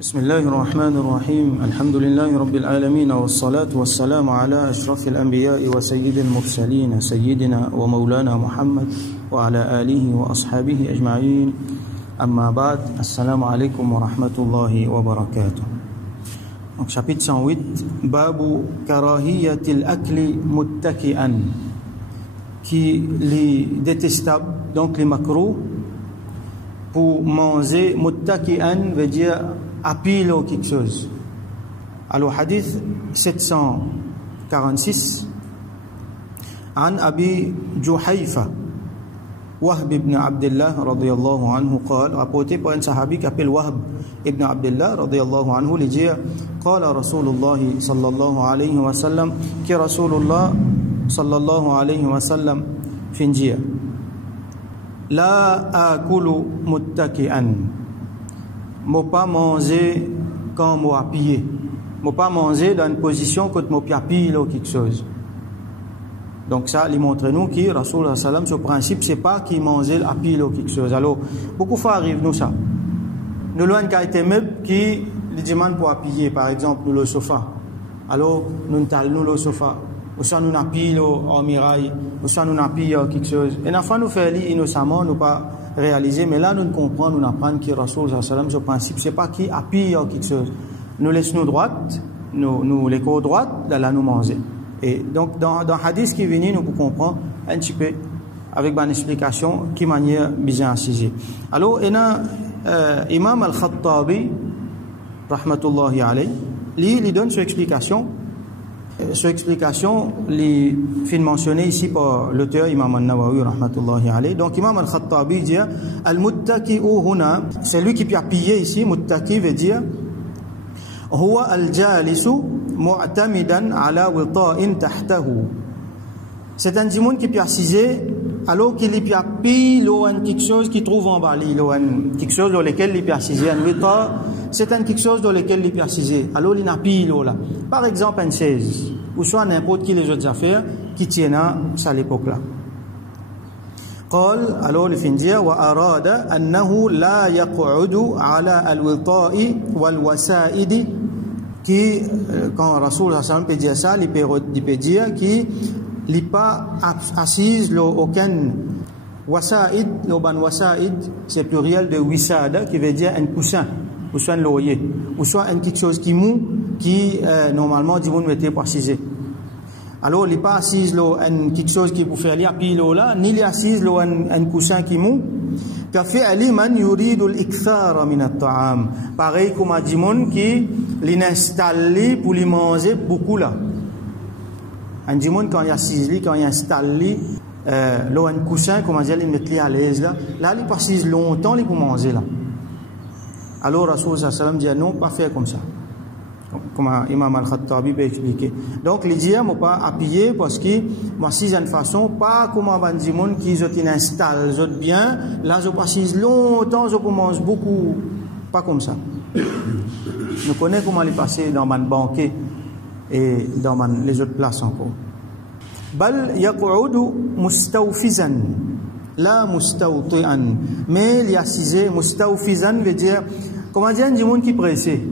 بسم الله الرحمن الرحيم الحمد لله رب العالمين والصلاة والسلام على أشرف الأنبياء وسيد المرسلين سيدنا ومولانا محمد وعلى آله وأصحابه أجمعين أما بعد السلام عليكم ورحمة الله وبركاته. Donc chapitre 108 Babu karahiyatil akli muttaki'an, qui les détestables, donc les makrouh, pour manger muttaki'an veut dire appuyé ou quelque chose. Alors hadith 746 عن أبي جحيفة وهب بن عبد الله رضي الله عنه قال, rapporté par un sahabi qui s'appelle Wahb ibn Abdullah رضي الله عنه, il dit قال رسول الله صلى الله عليه وسلم, qui رسول الله صلى الله عليه وسلم فنجيه لا آكل متكئا, moi pas manger quand moi appuyé, moi pas manger dans une position quand moi appuyé ou quelque chose. Donc ça, il montre nous que Rasulullah sallam, ce principe, c'est pas qu'il mangeait appuyé ou quelque chose. Alors beaucoup de fois arrive nous ça. Nous loin qu'à été meuble qui les demande pour appuyer, par exemple nous le sofa. Alors nous talons le sofa, ou soit nous appuyons au mirail, ou soit nous appuyons quelque chose. Et enfin nous faisons innocemment, nous pas réaliser, mais là nous comprenons, nous apprenons que Rasulullah sallam, ce principe, c'est pas qui appuie ou quelque chose. Nous laissons nous droite, nous les côtes droite, là nous manger. Et donc dans hadith qui vient, nous pouvons comprendre un petit peu avec une explication qui manière bien assise. Alors il y a Imam al-Khattabi rahmatullahi alayhi, il donne son explication. Son explication est mentionnée ici par l'auteur Imam al-Nawawi rahmatullahi alayhi. Donc Imam al-Khattabi dit al-muttaki'u huna, c'est lui qui peut appuyer ici. Muttaki veut dire huwa al-jalisu mu'tamidan ala wita'in tahtahu, c'est un dimoun qui peut assiser alors qu'il peut appuyer quelque chose qui trouve en bas, quelque chose dans lequel il peut assiser. Un wita', c'est quelque chose dans lequel il peut assiser, alors il appuie là. Par exemple une chaise, ou soit n'importe qui les autres affaires qui tiennent à l'époque là. قال, alors le fin dire وأراد أنه لا يقعد على الوطاء والوسائد, qui quand Rasul sallam peut dire ça, il peut dire qu'il n'est pas assise aucun wasaid. L'oban wasaid c'est pluriel de wisada, qui veut dire un coussin, ou soit un laurier, ou soit quelque chose qui mou, qui normalement dit vous ne mettez pas assise. Alors il n'est pas assise quelque chose qui vous fait aller à pile là, ni il est assise un coussin qui mou. كفعل من يريد الإكثار من الطعام, pareil comme un dimon qui l'installe pour lui manger beaucoup là. Un dimon quand il assise, quand il installe un coussin, comment dire, il met à l'aise là il pas assise longtemps pour manger là. Alors Rasul sallam dit non, pas faire comme ça, comme Imam al-Khattabi peut expliquer. Donc les dire moi pas appuyer parce que moi si une façon pas comme un dimon qui installe bien là je pas assise longtemps, je mange beaucoup, pas comme ça. Nous connaissons comment les passer dans man banquet et dans les autres places encore. Bal yaq'udu mustawfizan la mustawti'an, mais il y a assisé. Mustawfizan veut dire, comment dire, un dimon qui pressé.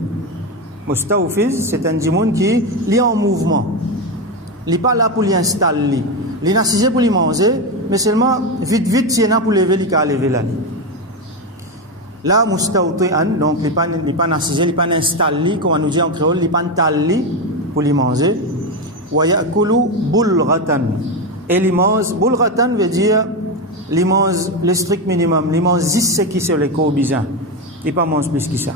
Mustawfiz, c'est un dimon qui est en mouvement. Il n'est pas là pour l'installer. Il est assisé pour lui manger, mais seulement vite, s'il y en a pour lever, il a levé là. Là, mustawti'an, donc il n'est pas assisé, il n'est pas installé, comme on nous dit en créole, il n'est pas installé pour lui manger. Wa ya'kulu bulghatan, et il mange, bulghatan veut dire, il mange le strict minimum, il mange 10 ce qui sur les corps bizarres. Il ne mange plus que ça.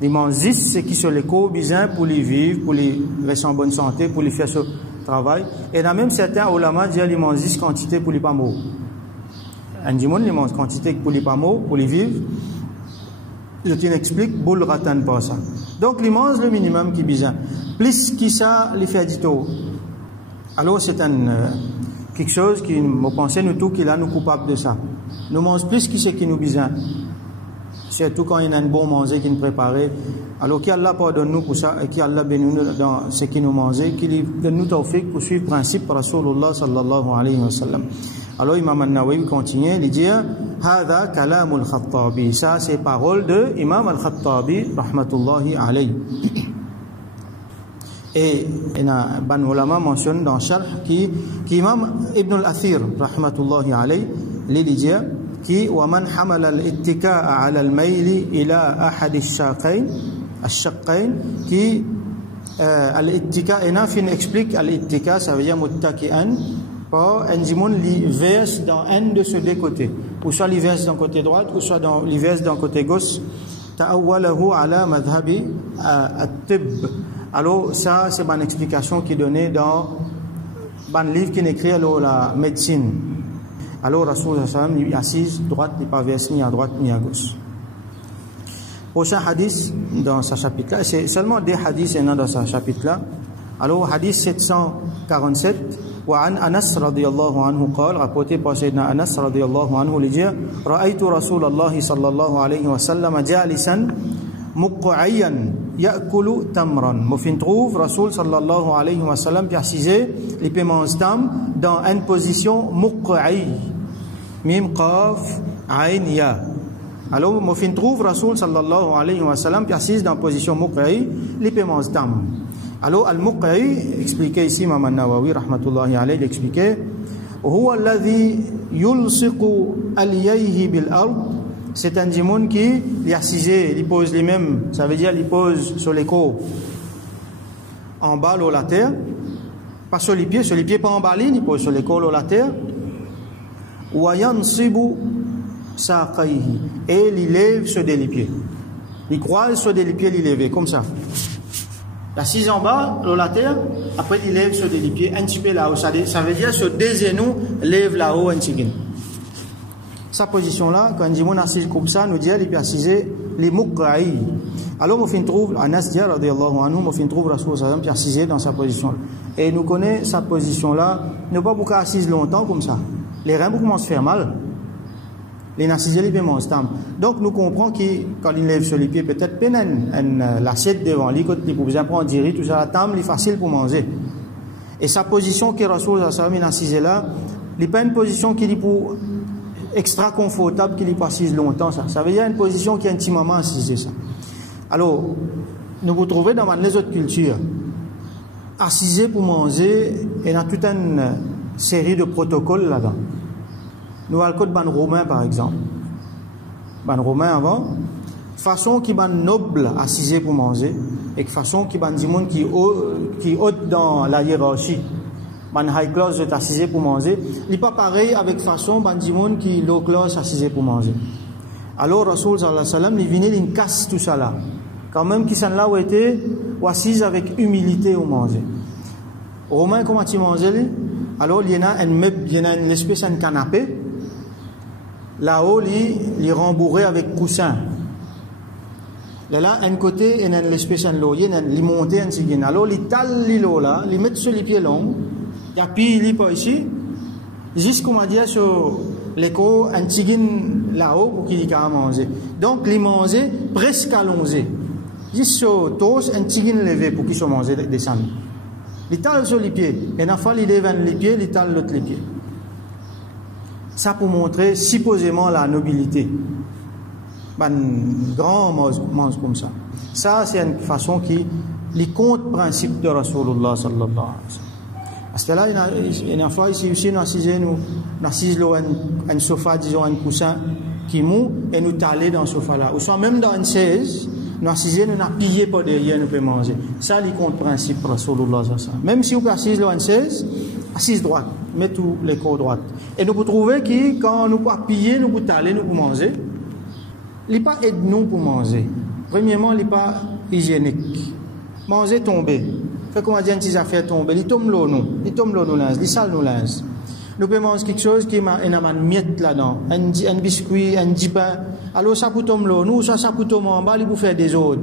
Il mange 10 ce qui sur les corps bizarres pour les vivre, pour les rester en bonne santé, pour les faire ce travail. Et dans même certains ulama disent qu'il mange 10 quantités pour les pas mourir. Un dimon, il mange quantité pour les pas mourir, pour les vivre. Je t'explique, bulghatan pas ça. Donc il mange le minimum qui est bizarre. Plus que ça, il fait du tout. Alors c'est quelque chose qui, nous pensons nous tous, qu'il a nous coupables de ça. Nous mangeons plus que ce qui nous besoin. Surtout quand il y a un bon manger qui nous préparé. Alors qu'Allah pardonne nous pour ça et qu'Allah bénisse nous dans ce qui nous mange, qu'il donne nous tawfiq pour suivre le principe de Rasulullah sallallahu alayhi wa sallam. Alors Imam An-Nawawi continue, il dit Hada kalam al-Khattabi. Ça, c'est parole de Imam al-Khattabi, rahmatullahi alayhi. Et Ban Ulama mentionne dans Sharh qui Imam Ibn al-Athir, rahmatullahi alayhi, il dit qui ومن حمل الاتكاء على الميل إلى أحد الشقين qui al-ittika et Nafin explique al-ittika ça veut dire muttaki'an par un dimon li verse dans un de ces deux côtés ou soit li verse dans le côté droit ou soit dans li verse dans le côté gauche ta'awwalahu ala madhhabi at-tibb. Alors ça c'est une explication qui est donnée dans un livre qui est écrit alors la médecine. Alors Rasul sallam il assise droite, il pas verse ni à droite ni à gauche. Prochain hadith dans ce chapitre là, c'est seulement des hadiths dans ce chapitre là. Alors hadith 747 وعن أنس رضي الله عنه قال rapporté par Sayyidina Anas رضي الله عنه il dit رأيت رسول الله صلى الله عليه وسلم جالسا مقعيا يأكل تمرا. Mofin trouve Rasul sallallahu alayhi wa sallam qui assisé les paiements d'âme dans une position muq'i mim qaf ayn ya. Alors Mofin trouve Rasul sallallahu alayhi wa sallam qui assise dans position muq'i les paiements d'âme. Alors al-muq'i expliqué ici Imam An-Nawawi rahmatullahi alayhi expliqué huwa alladhi yulsiqu al-yayhi bil ard. C'est un djimoun qui est assisé, il pose les mêmes, ça veut dire il pose sur les côtes en bas sur la terre, pas sur les pieds pas en bas, il pose sur les côtes sur la terre. Wa yansibu saqayhi, et il lève sur des pieds. Il croise sur des pieds, il lève comme ça. Assise en bas sur la terre, après il lève sur des pieds un petit peu là-haut, ça veut dire sur des genoux, lève là-haut un petit peu. Sa position là, quand on assise comme ça, nous dit il est assisé les muq'i. Alors on trouve Anas dit radiyallahu anhu, on trouve Rasul sallam qui est assisé dans sa position. Et nous connaissons sa position là, ne pas beaucoup assise longtemps comme ça. Les reins commencent à faire mal. Les assisés les paiements stam. Donc nous comprenons que quand il lève sur les pieds, peut-être peine l'assiette devant lui, quand il peut bien prendre du riz, tout ça, la table est facile pour manger. Et sa position que Rasul sallam est assisé là, il n'est pas une position qui est pour extra confortable qu'il y passe longtemps ça veut dire une position qui est intimement assisée ça. Alors nous vous trouvez dans les autres cultures assisés pour manger et dans toute une série de protocoles là-dedans. Nous avons le code ban romain par exemple, ban romain avant façon qui ban noble assisé pour manger et façon qui ban du monde qui haute dans la hiérarchie. Man high class est assisé pour manger, il n'est pas pareil avec façon bandimoun qui low class assisé pour manger. Alors Rasul sallallahu alayhi wa sallam il venait il casse tout ça là. Quand même qui sont là où était ou assise avec humilité au manger. Romain comment tu manges lui? Alors il y a une espèce de canapé. Là-haut il rembourré avec coussin. Là un côté il y a une espèce de l'eau, il y a une montée un sigin. Alors il tale l'eau là, il met sur les pieds longs. Il y a puis pas ici, jusqu'au m'a dit sur l'écho un tigin là-haut pour qu'il y ait à manger. Donc il manger presque allongé. Juste sur tous un tigin levé pour qu'il soit mangé descendre. Il tale sur les pieds. Et une fois il lève les pieds, il tale l'autre les pieds. Ça pour montrer supposément la nobilité. Un grand mange comme ça. Ça c'est une façon qui les compte principe de Rasulullah sallallahu alayhi wa sallam. Parce que là, une fois ici aussi, nous assisons un sofa, disons un coussin qui mou, et nous talons dans ce sofa-là. Ou soit même dans une chaise, nous assisons, nous n'avons pillé pas derrière, nous pouvons manger. Ça, c'est le principe de Rasulullah. Même si vous assisez dans une chaise, assise droite, mettez tous les corps droits. Et nous pouvons trouver que quand nous pouvons piller, nous pouvons taler, nous pouvons manger. Il n'est pas aide-nous pour manger. Premièrement, il n'est pas hygiénique. Manger tomber. Fait qu'on va dire une petite affaire tomber, il tombe l'eau nous, il sale nous linge. Nous pouvons manger quelque chose qui a une miette là-dedans, un biscuit, un petit pain. Alors ça peut tomber l'eau nous, ça peut tomber en bas, il peut faire des autres.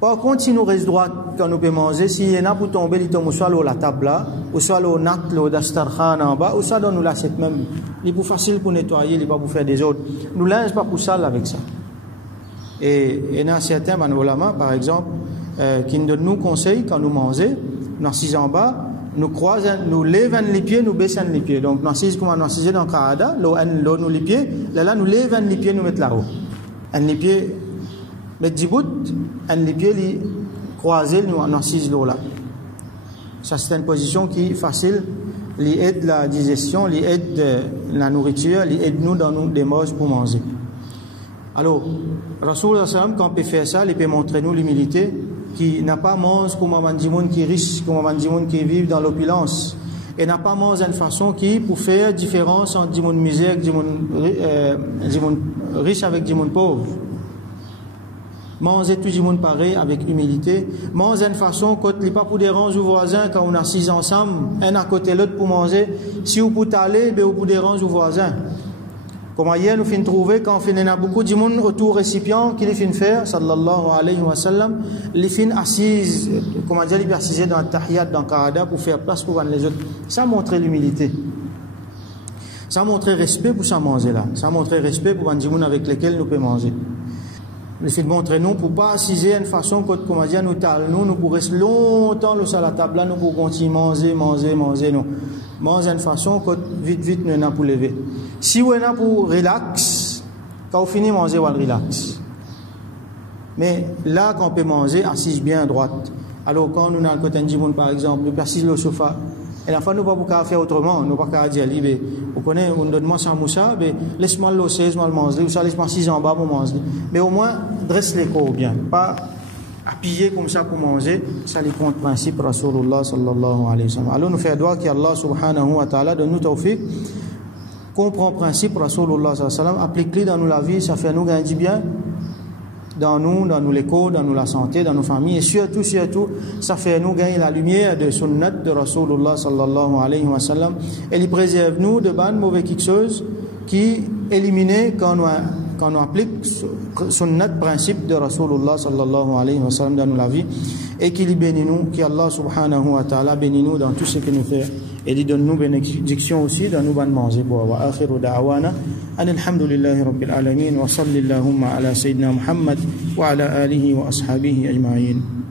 Par contre, si nous restons droit quand nous pouvons manger, s'il y en a pour tomber, il tombe soit l'eau la table là, ou soit l'eau nat, l'eau d'astarkhan en bas, ou soit dans nous l'assiette même. Il est plus facile pour nettoyer, il n'est pas pour faire des autres. Nous linge pas pour sale avec ça. Et il y a certains ulama, par exemple, qui nous donnent nous conseils quand nous mangeons, nous assisons en bas, nous croisons, nous levons les pieds, nous baissons les pieds. Donc, nous assisons comme nous assisons dans le Qaada, là, nous les pieds, là, nous levons les pieds, nous mettons là-haut. Les pieds, mettre du bout, les pieds, les croisés, nous assisons là. Ça, c'est une position qui est facile, qui aide la digestion, qui aide la nourriture, qui aide nous dans nos démarches pour manger. Alors, Rasulullah sallam, quand on peut faire ça, il peut montrer nous l'humilité, qui n'a pas mangé comme un monde qui est riche, comme un monde qui vit dans l'opulence, et n'a pas mangé d'une façon qui, pour faire différence entre du monde misère et du monde riche avec du monde pauvre. Manger tout le monde pareil, avec humilité. Manger d'une façon, quand il n'est pas pour déranger aux voisins, quand on est assis ensemble, un à côté de l'autre pour manger. Si vous pouvez aller, vous pouvez déranger aux voisins. Comme hier, nous finissons trouver, quand on a beaucoup de monde autour récipient, qui les finit faire, sallallahu alayhi wa sallam, les finit assises, comment dire, les assises dans le tahiyat, dans le Qaada, pour faire place pour les autres. Ça montre l'humilité. Ça montre respect pour ça manger là. Ça montre respect pour les gens avec lesquels nous pouvons manger. Les filles montrent nous pour pas assiser une façon que comment dire nous tal nous pour rester longtemps à la table là nous pour continuer manger nous manger une façon que vite nous n'a pour lever si on a pour relax quand on finit manger on relax mais là quand on peut manger assise bien à droite alors quand nous dans le côté du monde par exemple nous assise le sofa et la fois nous pas pour faire autrement nous pas dire libre vous connaissez on donne moi sans moussa mais laisse-moi le 16 moi le manger ou ça laisse-moi 6 en bas pour manger mais au moins dresse les corps bien pas appuyer comme ça pour manger ça les compte principe Rasulullah sallallahu alayhi wa sallam alors nous faire doigt qu'Allah subhanahu wa ta'ala donne nous tawfiq comprend principe Rasulullah sallallahu alayhi wa sallam applique-le dans nous la vie ça fait nous gagner du bien dans nous l'école, dans nous la santé, dans nos familles et surtout ça fait nous gagner la lumière de sunnat de Rasulullah sallallahu alayhi wa sallam et il préserve nous de bonnes mauvais quelque chose qui éliminer quand on applique sunnat principe de Rasulullah sallallahu alayhi wa sallam dans la vie et qu'il bénit nous, qu'Allah subhanahu wa ta'ala bénit nous dans tout ce que nous faisons et il donne nous bénédiction aussi dans nous bonnes manger pour wa akhiru da'wana alhamdulillahi rabbil alamin wa sallallahu ala sayyidina Muhammad wa ala alihi wa ashabihi ajma'in.